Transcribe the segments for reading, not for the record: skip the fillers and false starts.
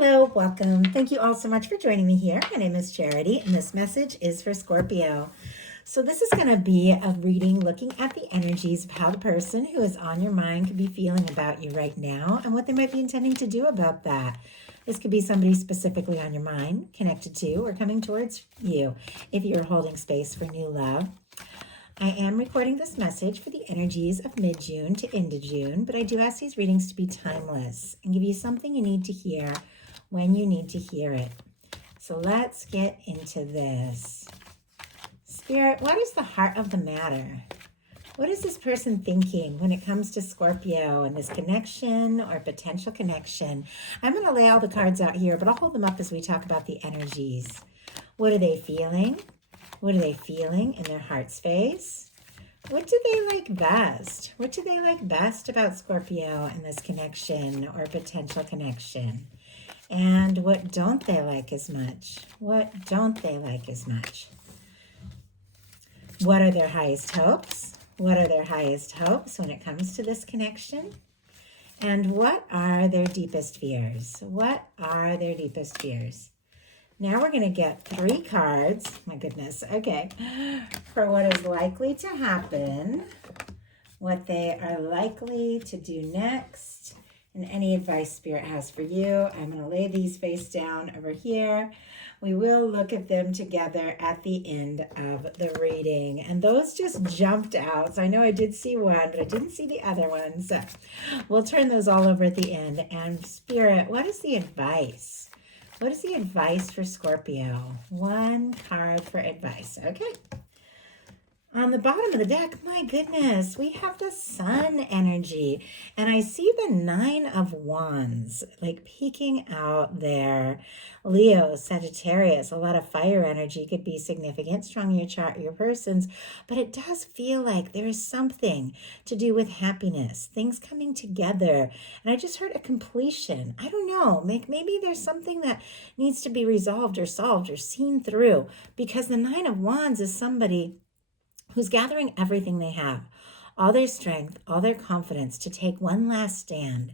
Hello, welcome. Thank you all so much for joining me here. My name is Charity, and this message is for Scorpio. So, this is going to be a reading looking at the energies of how the person who is on your mind could be feeling about you right now and what they might be intending to do about that. This could be somebody specifically on your mind, connected to, or coming towards you if you're holding space for new love. I am recording this message for the energies of mid-June to end of June, but I do ask these readings to be timeless and give you something you need to hear when you need to hear it. So let's get into this. Spirit, what is the heart of the matter? What is this person thinking when it comes to Scorpio and this connection or potential connection? I'm going to lay all the cards out here, but I'll hold them up as we talk about the energies. What are they feeling? What are they feeling in their heart space? What do they like best? What do they like best about Scorpio and this connection or potential connection? And what don't they like as much? What don't they like as much? What are their highest hopes? What are their highest hopes when it comes to this connection? And what are their deepest fears? What are their deepest fears? Now we're going to get 3 cards. My goodness. Okay. For what is likely to happen, what they are likely to do next, and any advice Spirit has for you. I'm going to lay these face down over here. We will look at them together at the end of the reading. And those just jumped out. So I know I did see one, but I didn't see the other one. So we'll turn those all over at the end. And Spirit, what is the advice? What is the advice for Scorpio? 1 card for advice. Okay. On the bottom of the deck, my goodness, we have the Sun energy. And I see the 9 of Wands, like peeking out there. Leo, Sagittarius, a lot of fire energy could be significant, strong in your chart, your person's. But it does feel like there is something to do with happiness, things coming together. And I just heard a completion. I don't know, maybe there's something that needs to be resolved or solved or seen through. Because the 9 of Wands is somebody who's gathering everything they have, all their strength, all their confidence to take one last stand.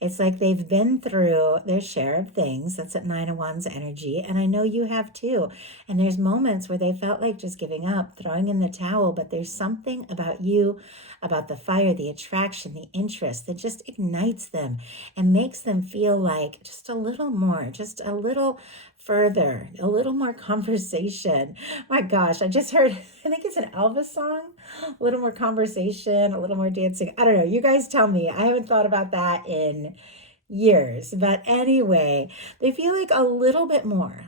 It's like they've been through their share of things. That's at 9 of Wands energy. And I know you have too. And there's moments where they felt like just giving up, throwing in the towel. But there's something about you, about the fire, the attraction, the interest that just ignites them and makes them feel like just a little more, just a little further, a little more conversation. My gosh, I just heard, I think it's an Elvis song, a little more conversation, a little more dancing. I don't know. You guys tell me. I haven't thought about that in years. But anyway, they feel like a little bit more,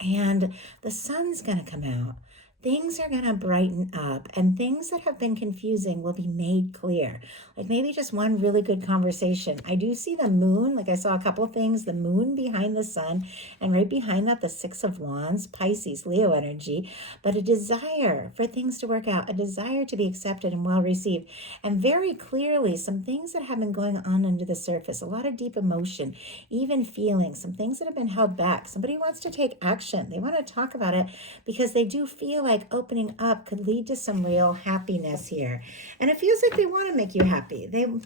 and the sun's going to come out. Things are going to brighten up, and things that have been confusing will be made clear. Like maybe just one really good conversation. I do see the moon, like I saw a couple of things, the moon behind the sun, and right behind that, the 6 of Wands, Pisces, Leo energy, but a desire for things to work out, a desire to be accepted and well received. And very clearly, some things that have been going on under the surface, a lot of deep emotion, even feelings, some things that have been held back. Somebody wants to take action. They want to talk about it because they do feel like opening up could lead to some real happiness here. And it feels like they want to make you happy. They want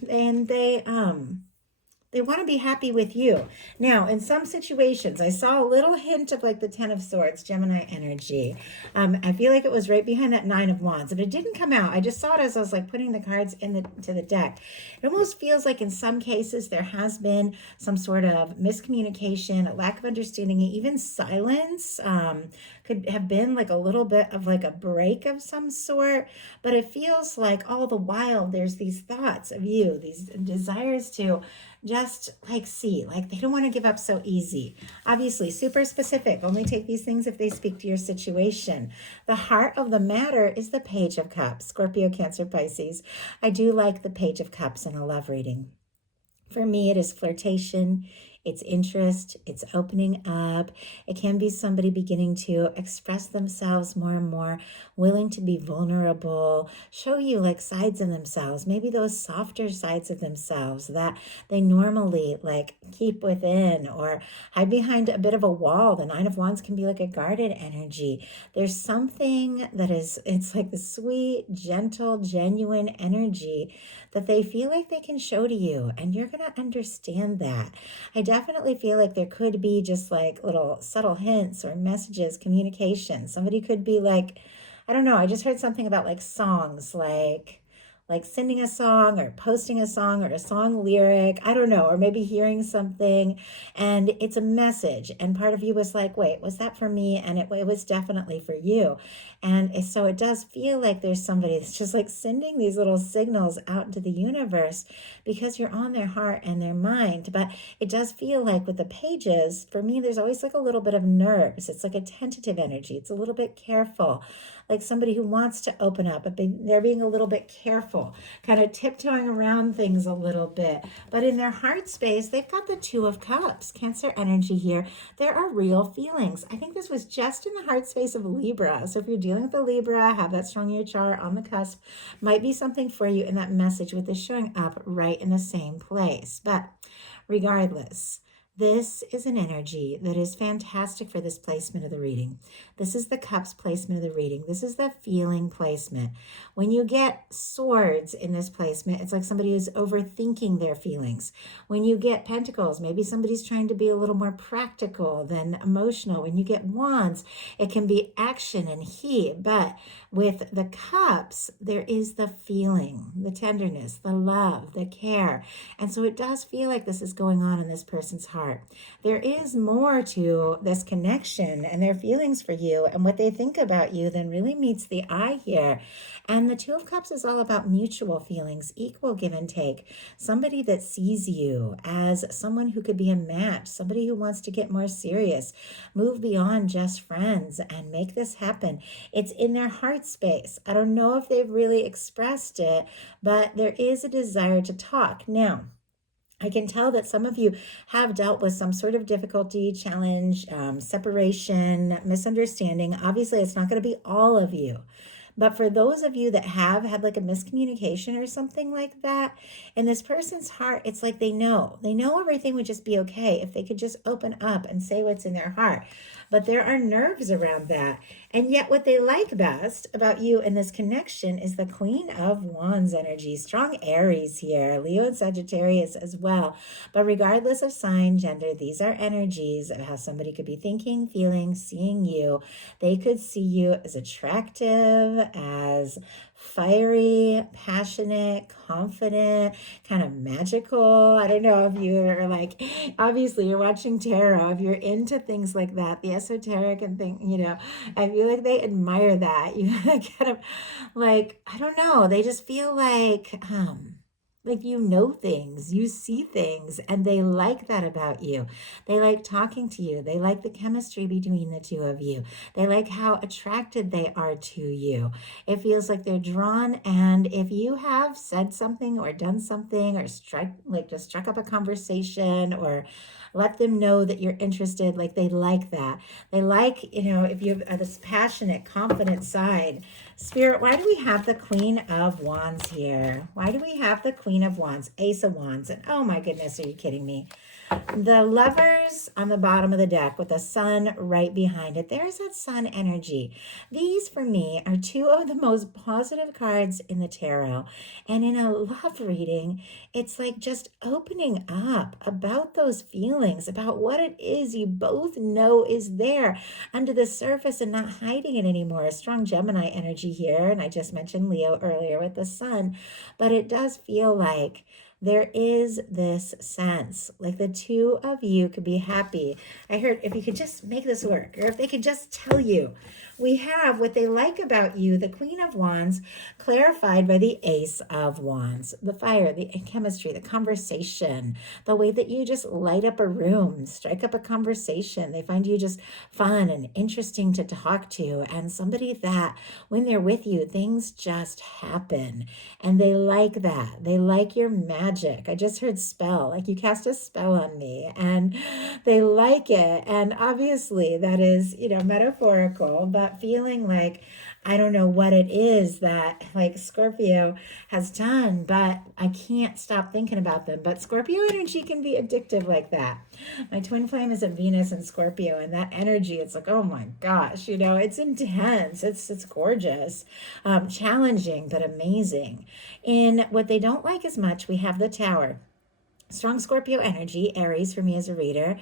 to be happy with you. Now, in some situations, I saw a little hint of like the 10 of Swords, Gemini energy. I feel like it was right behind that 9 of Wands, but it didn't come out. I just saw it as I was like putting the cards into the deck. It almost feels like in some cases there has been some sort of miscommunication, a lack of understanding, even silence. Could have been like a little bit of like a break of some sort, but it feels like all the while there's these thoughts of you, these desires to just like see, like they don't want to give up so easy. Obviously, super specific. Only take these things if they speak to your situation. The heart of the matter is the Page of Cups, Scorpio, Cancer, Pisces. I do like the Page of Cups in a love reading. For me, it is flirtation, it's interest, it's opening up. It can be somebody beginning to express themselves more and more, willing to be vulnerable, show you like sides of themselves, maybe those softer sides of themselves that they normally like keep within or hide behind a bit of a wall. The 9 of Wands can be like a guarded energy. There's something that is, it's like the sweet, gentle, genuine energy that they feel like they can show to you, and you're going to understand that. I definitely feel like there could be just like little subtle hints or messages, communication. Somebody could be like, I don't know, I just heard something about like songs, like sending a song or posting a song or a song lyric, I don't know, or maybe hearing something and it's a message. And part of you was like, wait, was that for me? And it was definitely for you. And so it does feel like there's somebody that's just like sending these little signals out into the universe because you're on their heart and their mind. But it does feel like with the pages, for me, there's always like a little bit of nerves. It's like a tentative energy. It's a little bit careful, like somebody who wants to open up, but they're being a little bit careful, kind of tiptoeing around things a little bit. But in their heart space, they've got the Two of Cups, Cancer energy here. There are real feelings. I think this was just in the heart space of Libra. So if you're dealing with a Libra, have that strong in your chart on the cusp, might be something for you in that message with this showing up right in the same place. But regardless, this is an energy that is fantastic for this placement of the reading. This is the cups placement of the reading. This is the feeling placement. When you get swords in this placement, it's like somebody who's overthinking their feelings. When you get pentacles, maybe somebody's trying to be a little more practical than emotional. When you get wands, it can be action and heat. But with the cups, there is the feeling, the tenderness, the love, the care. And so it does feel like this is going on in this person's heart. There is more to this connection and their feelings for you and what they think about you than really meets the eye here. And the Two of Cups is all about mutual feelings, equal give and take. Somebody that sees you as someone who could be a match, somebody who wants to get more serious, move beyond just friends and make this happen. It's in their heart space. I don't know if they've really expressed it, but there is a desire to talk. Now, I can tell that some of you have dealt with some sort of difficulty, challenge, separation, misunderstanding. Obviously, it's not going to be all of you. But for those of you that have had like a miscommunication or something like that, in this person's heart, it's like they know everything would just be okay if they could just open up and say what's in their heart. But there are nerves around that. And yet what they like best about you in this connection is the Queen of Wands energy. Strong Aries here, Leo and Sagittarius as well. But regardless of sign, gender, these are energies of how somebody could be thinking, feeling, seeing you. They could see you as attractive, as fiery, passionate, confident, kind of magical. I don't know if you are like, obviously you're watching tarot, if you're into things like that, the esoteric and thing, I feel like they admire that. You kind of like, I don't know, they just feel like you know things, you see things, and they like that about you. They like talking to you. They like the chemistry between the two of you. They like how attracted they are to you. It feels like they're drawn, and if you have said something or done something or just struck up a conversation or let them know that you're interested, like they like that. They like, if you have this passionate, confident side. Spirit, why do we have the Queen of Wands here? Why do we have the Queen of Wands, Ace of Wands? And oh my goodness, are you kidding me? The Lovers on the bottom of the deck with the Sun right behind it. There's that Sun energy. These, for me, are two of the most positive cards in the tarot. And in a love reading, it's like just opening up about those feelings, about what it is you both know is there under the surface and not hiding it anymore. A strong Gemini energy here. And I just mentioned Leo earlier with the Sun. But it does feel like there is this sense like the two of you could be happy. I heard if you could just make this work, or if they could just tell you. We have what they like about you, the Queen of Wands, clarified by the Ace of Wands. The fire, the chemistry, the conversation, the way that you just light up a room, strike up a conversation. They find you just fun and interesting to talk to, and somebody that when they're with you, things just happen. And they like that. They like your magic. I just heard spell, like you cast a spell on me, and they like it. And obviously that is, metaphorical, but feeling like, I don't know what it is that like Scorpio has done, but I can't stop thinking about them. But Scorpio energy can be addictive like that. My twin flame is a Venus and Scorpio, and that energy, it's like, oh my gosh, it's intense. It's gorgeous, challenging, but amazing. In what they don't like as much, we have the Tower. Strong Scorpio energy, Aries for me as a reader.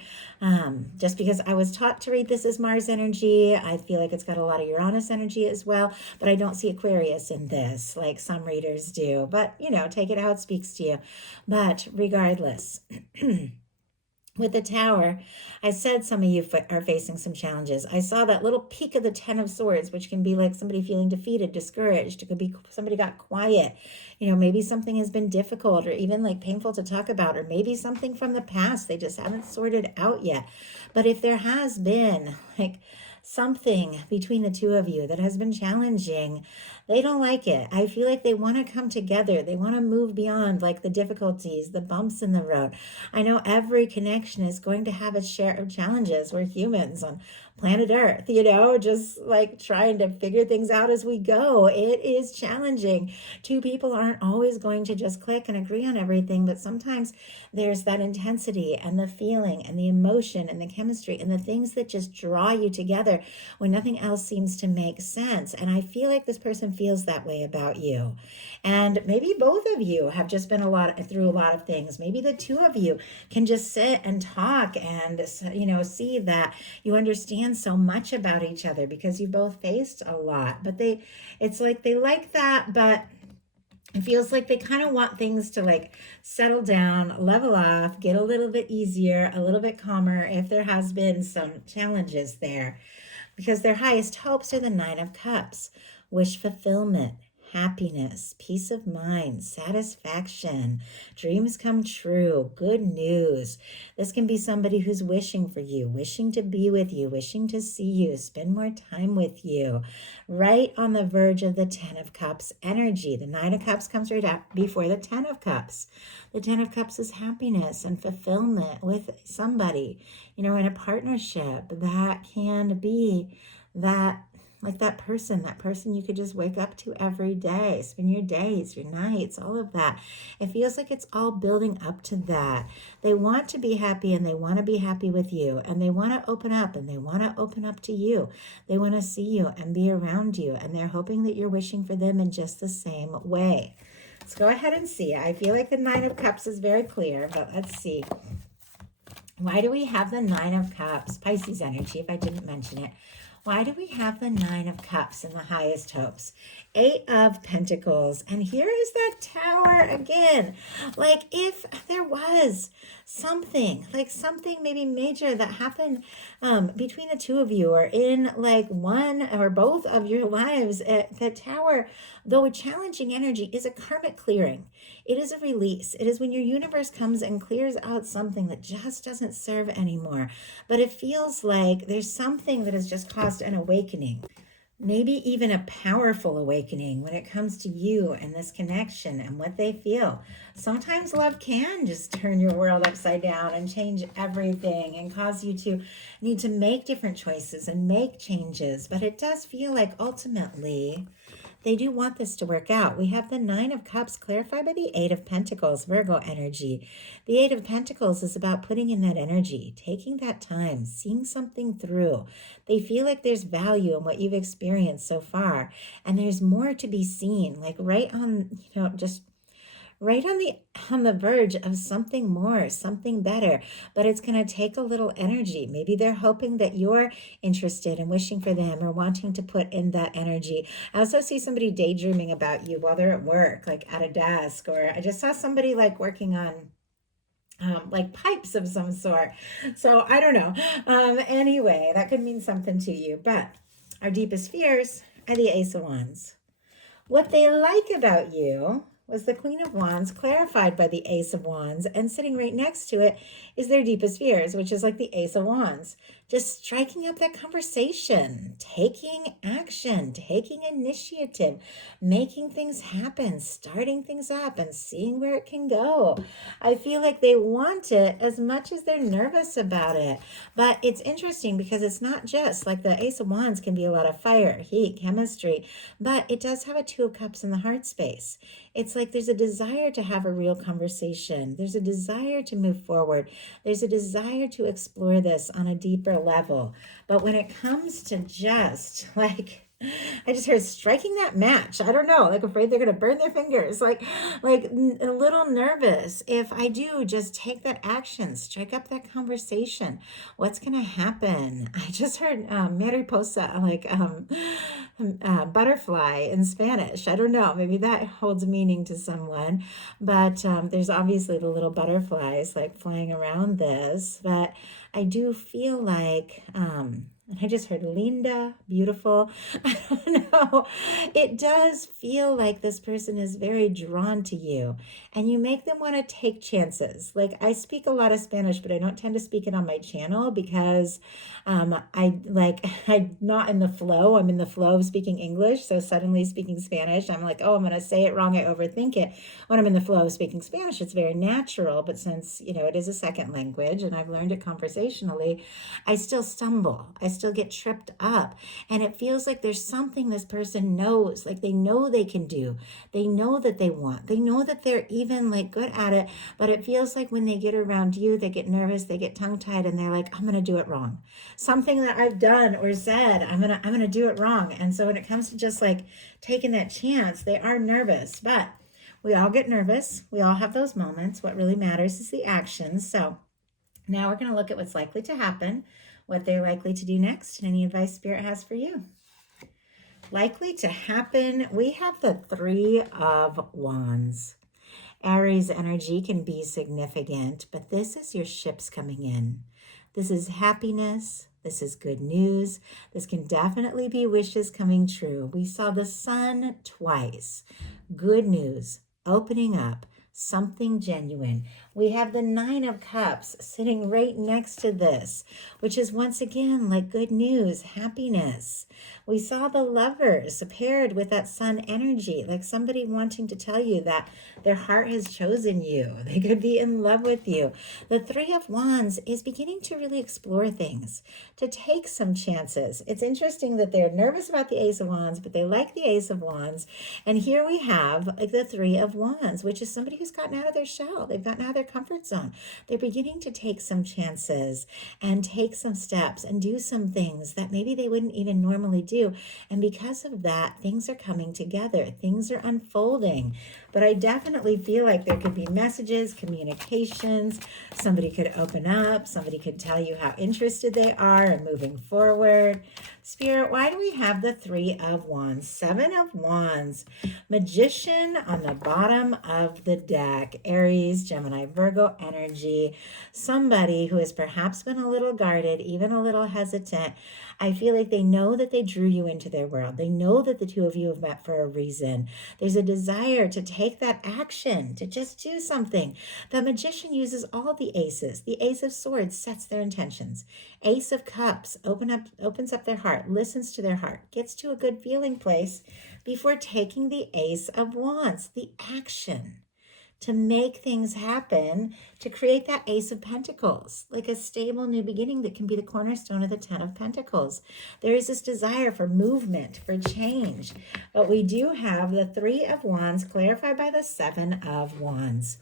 Just because I was taught to read this as Mars energy, I feel like it's got a lot of Uranus energy as well, but I don't see Aquarius in this like some readers do. But, take it how it speaks to you. But regardless, with the Tower, I said some of you are facing some challenges. I saw that little peak of the Ten of Swords, which can be like somebody feeling defeated, discouraged. It could be somebody got quiet. Maybe something has been difficult or even like painful to talk about, or maybe something from the past they just haven't sorted out yet. But if there has been like something between the two of you that has been challenging, they don't like it. I feel like they want to come together. They want to move beyond like the difficulties, the bumps in the road. I know every connection is going to have its share of challenges. We're humans on planet Earth, just like trying to figure things out as we go. It is challenging. Two people aren't always going to just click and agree on everything, but sometimes there's that intensity and the feeling and the emotion and the chemistry and the things that just draw you together when nothing else seems to make sense. And I feel like this person feels that way about you. And maybe both of you have just been through a lot of things. Maybe the two of you can just sit and talk and, see that you understand so much about each other because you both faced a lot. But it's like they like that, but it feels like they kind of want things to like settle down, level off, get a little bit easier, a little bit calmer if there has been some challenges there. Because their highest hopes are the Nine of Cups, wish fulfillment, happiness, peace of mind, satisfaction, dreams come true, good news. This can be somebody who's wishing for you, wishing to be with you, wishing to see you, spend more time with you, right on the verge of the Ten of Cups energy. The Nine of Cups comes right up before the Ten of Cups. The Ten of Cups is happiness and fulfillment with somebody, in a partnership. That can be that person you could just wake up to every day, spend your days, your nights, all of that. It feels like it's all building up to that. They want to be happy and they want to be happy with you, and they want to open up and they want to open up to you. They want to see you and be around you, and they're hoping that you're wishing for them in just the same way. Let's go ahead and see. I feel like the Nine of Cups is very clear, but let's see. Why do we have the Nine of Cups? Pisces energy, if I didn't mention it. Why do we have the Nine of Cups in the highest hopes? Eight of Pentacles. And here is that Tower again. Like if there was something maybe major that happened between the two of you, or in like one or both of your lives, the Tower, though a challenging energy, is a karmic clearing. It is a release. It is when your universe comes and clears out something that just doesn't serve anymore. But it feels like there's something that has just caused an awakening. Maybe even a powerful awakening when it comes to you and this connection and what they feel. Sometimes love can just turn your world upside down and change everything and cause you to need to make different choices and make changes. But it does feel like ultimately they do want this to work out. We have the Nine of Cups clarified by the Eight of Pentacles, Virgo energy. The Eight of Pentacles is about putting in that energy, taking that time, seeing something through. They feel like there's value in what you've experienced so far, and there's more to be seen, like right on, just right on the verge of something more, something better. But it's going to take a little energy. Maybe they're hoping that you're interested and wishing for them or wanting to put in that energy. I also see somebody daydreaming about you while they're at work, like at a desk, or I just saw somebody like working on like pipes of some sort. So I don't know. Anyway, that could mean something to you. But our deepest fears are the Ace of Wands. What they like about you was the Queen of Wands, clarified by the Ace of Wands, and sitting right next to it is their deepest fears, which is like the Ace of Wands. Just striking up that conversation, taking action, taking initiative, making things happen, starting things up and seeing where it can go. I feel like they want it as much as they're nervous about it. But it's interesting because it's not just like the Ace of Wands can be a lot of fire, heat, chemistry, but it does have a Two of Cups in the heart space. It's like there's a desire to have a real conversation. There's a desire to move forward. There's a desire to explore this on a deeper level. But when it comes to just like I just heard striking that match. I don't know, like afraid they're going to burn their fingers, a little nervous. If I do just take that action, strike up that conversation, what's going to happen? I just heard mariposa, butterfly in Spanish. I don't know, maybe that holds meaning to someone, but there's obviously the little butterflies like flying around this, but I do feel like, and I just heard Linda, beautiful. I don't know. It does feel like this person is very drawn to you and you make them want to take chances. Like I speak a lot of Spanish, but I don't tend to speak it on my channel because I'm not in the flow. I'm in the flow of speaking English. So suddenly speaking Spanish, I'm like, oh, I'm going to say it wrong. I overthink it. When I'm in the flow of speaking Spanish, it's very natural. But since, it is a second language and I've learned it conversationally, I still stumble. I still get tripped up. And it feels like there's something this person knows, like they know they can do. They know that they want. They know that they're even like good at it. But it feels like when they get around you, they get nervous, they get tongue-tied, and they're like, I'm going to do it wrong. Something that I've done or said, I'm going to do it wrong. And so when it comes to just like taking that chance, they are nervous. But we all get nervous. We all have those moments. What really matters is the actions. So now we're going to look at what's likely to happen, what they're likely to do next, and any advice Spirit has for you. Likely to happen, we have the Three of Wands. Aries energy can be significant, but this is your ships coming in. This is happiness. This is good news. This can definitely be wishes coming true. We saw the sun twice. Good news, opening up, something genuine. We have the Nine of Cups sitting right next to this, which is once again like good news, happiness. We saw the Lovers paired with that sun energy, like somebody wanting to tell you that their heart has chosen you. They could be in love with you. The Three of Wands is beginning to really explore things, to take some chances. It's interesting that they're nervous about the Ace of Wands, but they like the Ace of Wands. And here we have like the Three of Wands, which is somebody who's gotten out of their shell. They've gotten out of their comfort zone. They're beginning to take some chances and take some steps and do some things that maybe they wouldn't even normally do. And because of that, things are coming together. Things are unfolding. But I definitely feel like there could be messages, communications. Somebody could open up. Somebody could tell you how interested they are in moving forward. Spirit, why do we have the Three of Wands? Seven of Wands. Magician on the bottom of the deck. Aries, Gemini, Virgo energy. Somebody who has perhaps been a little guarded, even a little hesitant. I feel like they know that they drew you into their world. They know that the two of you have met for a reason. There's a desire to take that action, to just do something. The Magician uses all the aces. The Ace of Swords sets their intentions. Ace of Cups opens up their heart, listens to their heart, gets to a good feeling place before taking the Ace of Wands, the action to make things happen, to create that Ace of Pentacles, like a stable new beginning that can be the cornerstone of the Ten of Pentacles. There is this desire for movement, for change. But we do have the Three of Wands clarified by the Seven of Wands.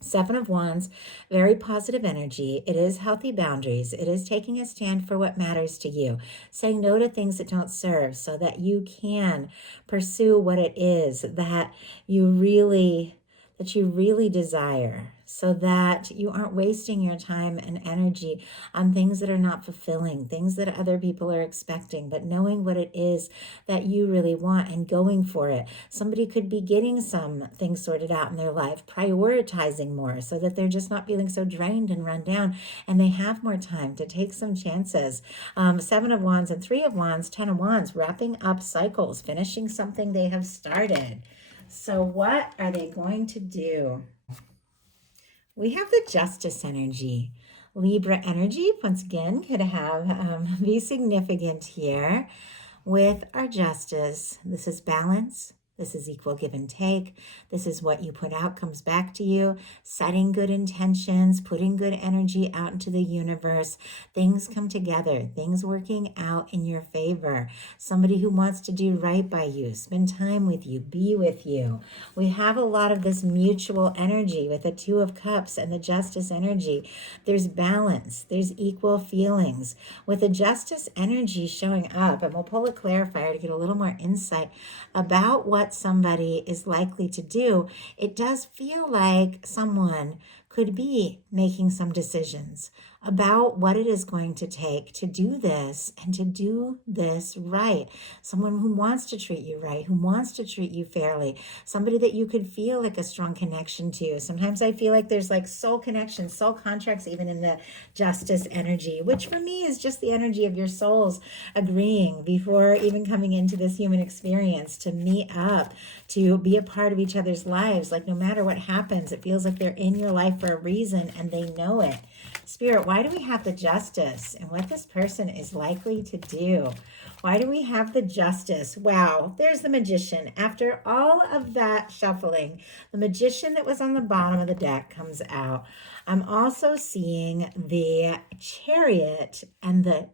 Seven of Wands, very positive energy. It is healthy boundaries. It is taking a stand for what matters to you, saying no to things that don't serve so that you can pursue what it is that you really desire, so that you aren't wasting your time and energy on things that are not fulfilling, things that other people are expecting, but knowing what it is that you really want and going for it. Somebody could be getting some things sorted out in their life, prioritizing more so that they're just not feeling so drained and run down, and they have more time to take some chances. Seven of Wands and Three of Wands, Ten of Wands, wrapping up cycles, finishing something they have started. So what are they going to do? We have the Justice energy. Libra energy, once again, could be significant here with our Justice. This is balance. This is equal give and take. This is what you put out comes back to you. Setting good intentions, putting good energy out into the universe. Things come together, things working out in your favor. Somebody who wants to do right by you, spend time with you, be with you. We have a lot of this mutual energy with the Two of Cups and the Justice energy. There's balance, there's equal feelings. With the Justice energy showing up, and we'll pull a clarifier to get a little more insight about what somebody is likely to do, it does feel like someone could be making some decisions about what it is going to take to do this and to do this right. Someone who wants to treat you right, who wants to treat you fairly, somebody that you could feel like a strong connection to. Sometimes I feel like there's like soul connections, soul contracts, even in the Justice energy, which for me is just the energy of your souls agreeing before even coming into this human experience to meet up, to be a part of each other's lives. Like no matter what happens, it feels like they're in your life for a reason and they know it. Spirit, why do we have the Justice and what this person is likely to do? Why do we have the Justice? Wow, there's the Magician. After all of that shuffling, the Magician that was on the bottom of the deck comes out. I'm also seeing the Chariot and the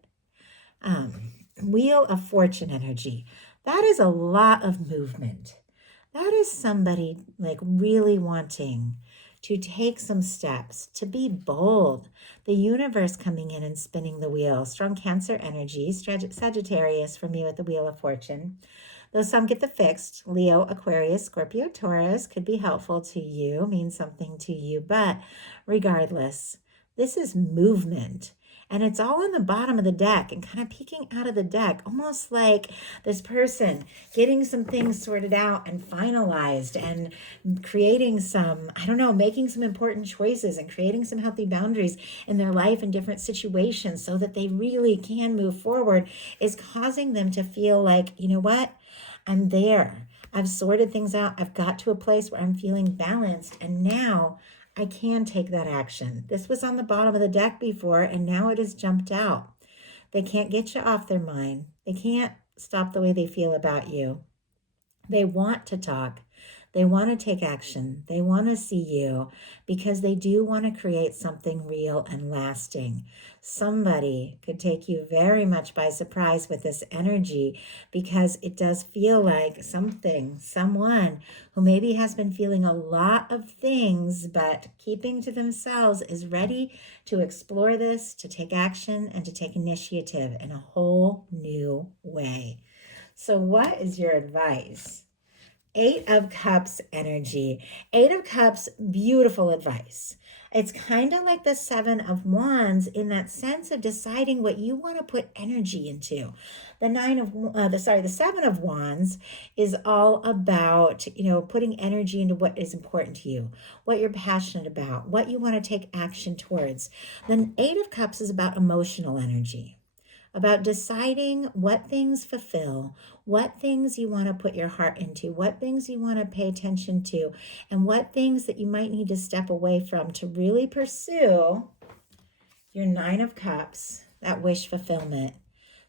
Wheel of Fortune energy. That is a lot of movement. That is somebody like really wanting to take some steps, to be bold. The universe coming in and spinning the wheel. Strong Cancer energy, Sagittarius for me with the Wheel of Fortune. Though some get the fixed, Leo, Aquarius, Scorpio, Taurus could be helpful to you, mean something to you. But regardless, this is movement. And it's all on the bottom of the deck and kind of peeking out of the deck, almost like this person getting some things sorted out and finalized and creating some, I don't know, making some important choices and creating some healthy boundaries in their life in different situations so that they really can move forward, is causing them to feel like, you know what, I'm there. I've sorted things out. I've got to a place where I'm feeling balanced. And now I can take that action. This was on the bottom of the deck before, and now it has jumped out. They can't get you off their mind. They can't stop the way they feel about you. They want to talk. They want to take action. They want to see you because they do want to create something real and lasting. Somebody could take you very much by surprise with this energy because it does feel like someone who maybe has been feeling a lot of things but keeping to themselves is ready to explore this, to take action, and to take initiative in a whole new way. So what is your advice? Eight of Cups energy. Eight of Cups, beautiful advice. It's kind of like the Seven of Wands in that sense of deciding what you want to put energy into. The Seven of Wands is all about, putting energy into what is important to you, what you're passionate about, what you want to take action towards. The Eight of Cups is about emotional energy, about deciding what things fulfill, what things you want to put your heart into, what things you want to pay attention to, and what things that you might need to step away from to really pursue your Nine of Cups, that wish fulfillment.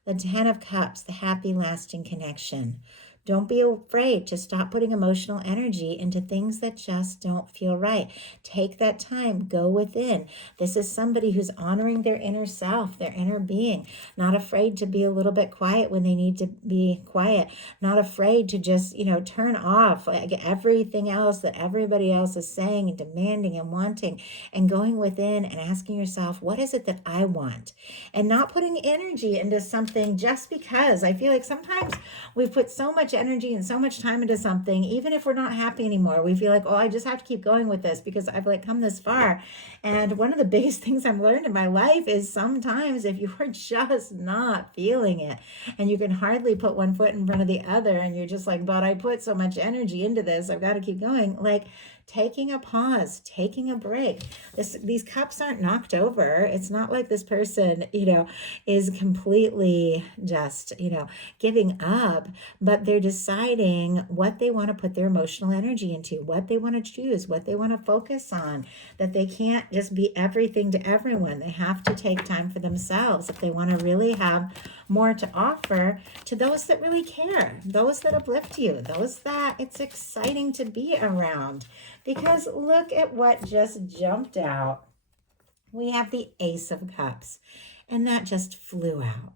The Ten of Cups, the happy, lasting connection. Don't be afraid to stop putting emotional energy into things that just don't feel right. Take that time, go within. This is somebody who's honoring their inner self, their inner being, not afraid to be a little bit quiet when they need to be quiet, not afraid to just, turn off like everything else that everybody else is saying and demanding and wanting, and going within and asking yourself, what is it that I want? And not putting energy into something just because. I feel like sometimes we've put so much energy and so much time into something, even if we're not happy anymore, we feel like, oh, I just have to keep going with this because I've come this far. And one of the biggest things I've learned in my life is sometimes if you are just not feeling it and you can hardly put one foot in front of the other and you're just like, but I put so much energy into this, I've got to keep going. taking a pause, taking a break. These cups aren't knocked over. It's not like this person, is completely just, giving up, but they're deciding what they want to put their emotional energy into, what they want to choose, what they want to focus on, that they can't just be everything to everyone. They have to take time for themselves if they want to really have more to offer to those that really care, those that uplift you, those that it's exciting to be around. Because look at what just jumped out. We have the Ace of Cups, and that just flew out.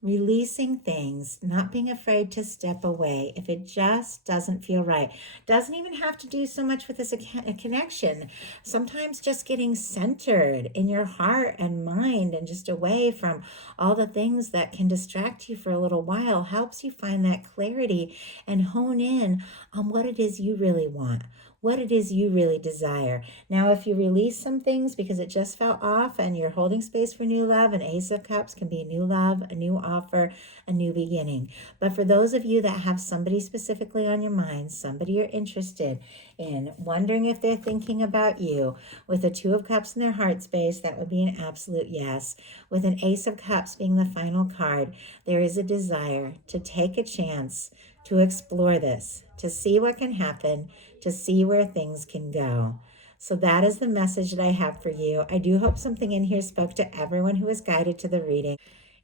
Releasing things, not being afraid to step away if it just doesn't feel right. Doesn't even have to do so much with this a connection. Sometimes just getting centered in your heart and mind and just away from all the things that can distract you for a little while helps you find that clarity and hone in on what it is you really want, what it is you really desire. Now, if you release some things because it just fell off and you're holding space for new love, an Ace of Cups can be a new love, a new offer, a new beginning. But for those of you that have somebody specifically on your mind, somebody you're interested in, wondering if they're thinking about you, with a Two of Cups in their heart space, that would be an absolute yes. With an Ace of Cups being the final card, there is a desire to take a chance to explore this, to see what can happen, to see where things can go. So that is the message that I have for you. I do hope something in here spoke to everyone who was guided to the reading.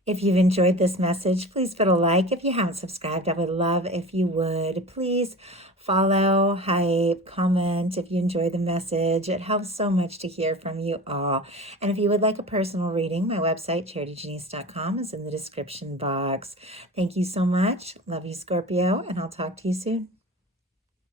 If you've enjoyed this message, please put a like. If you haven't subscribed, I would love if you would. Please follow, hype, comment if you enjoy the message. It helps so much to hear from you all. And if you would like a personal reading, my website, charityjanice.com, is in the description box. Thank you so much. Love you, Scorpio, and I'll talk to you soon.